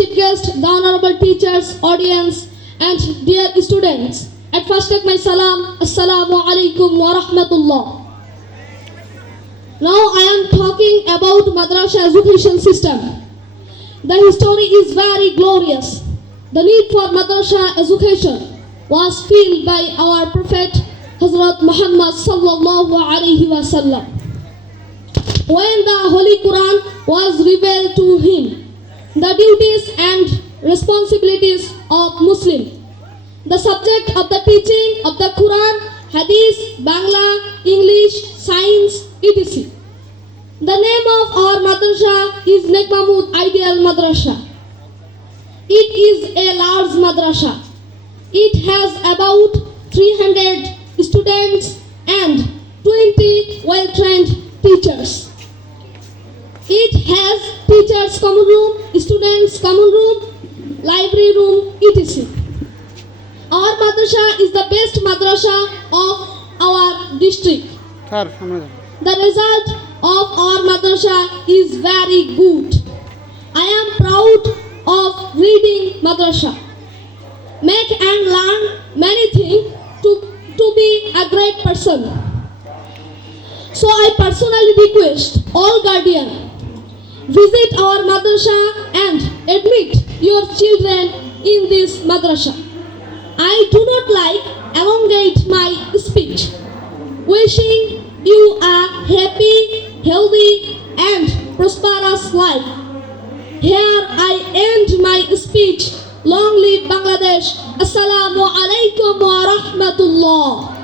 chief guest, the honorable teachers, audience, and dear students. At first, take my salam. Assalamu alaikum wa rahmatullah. Now I am talking about madrasa education system. The history is very glorious. The need for madrasa education was filled by our Prophet Hazrat Muhammad sallallahu alaihi wasallam. When the Holy Quran was revealed to him, the duties and responsibilities of Muslim, the subject of the teaching of the Quran, Hadith, Bangla, English, Science, etc. The name of our madrasa is Nekmamud Ideal Madrasa. It is a large madrasa. It has about 300 students and 20 well-trained teachers. It has teachers common room, students' common room, library room, etc. Our madrasa is the best madrasa of our district. The result of our madrasa is very good. I am proud of reading madrasa. Make and learn many things to, to be a great person. So I personally request all guardian visit our madrasa and admit your children in this madrasa. I do not like elongate my speech. Wishing you a happy, healthy, and prosperous life. Here I end my speech. Long live Bangladesh. Assalamu alaikum wa rahmatullah.